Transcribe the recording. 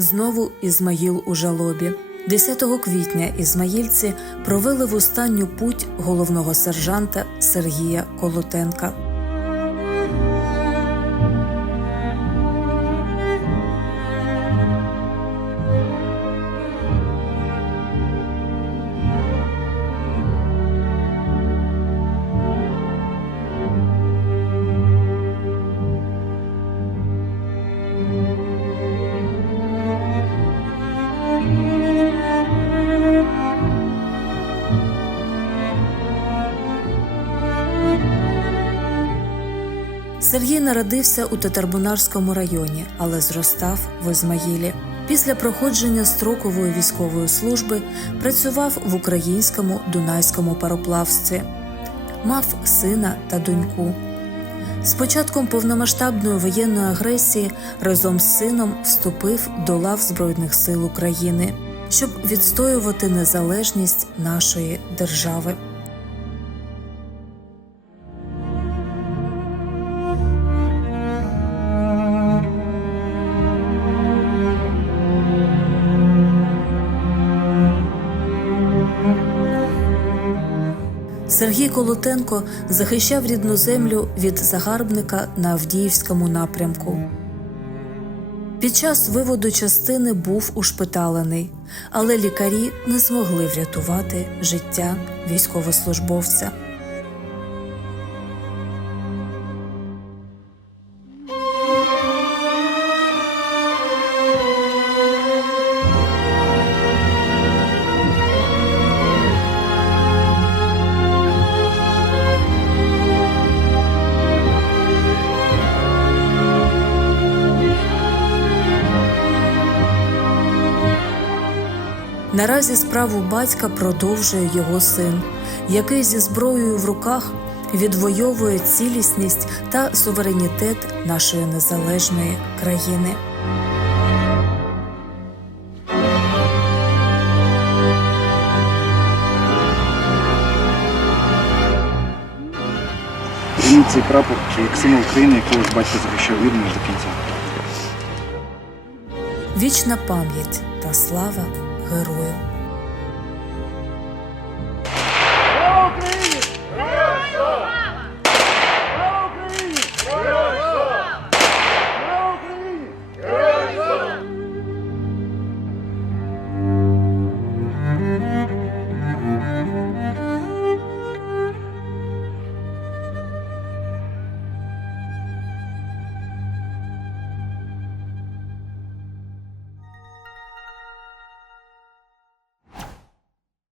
Знову Ізмаїл у жалобі. 10 квітня ізмаїльці провели в останню путь головного сержанта Сергія Колотенка. Сергій народився у Татарбунарському районі, але зростав в Ізмаїлі. Після проходження строкової військової служби працював в українському дунайському пароплавстві, мав сина та доньку. З початком повномасштабної воєнної агресії разом з сином вступив до лав Збройних сил України, щоб відстоювати незалежність нашої держави. Сергій Колотенко захищав рідну землю від загарбника на Авдіївському напрямку. Під час виводу частини був ушпиталений, але лікарі не змогли врятувати життя військовослужбовця. Наразі справу батька продовжує його син, який зі зброєю в руках відвоює цілісність та суверенітет нашої незалежної країни. Цей прапор як символ країни, яку ваш батько захищав вірно до кінця. Вічна пам'ять та слава герою.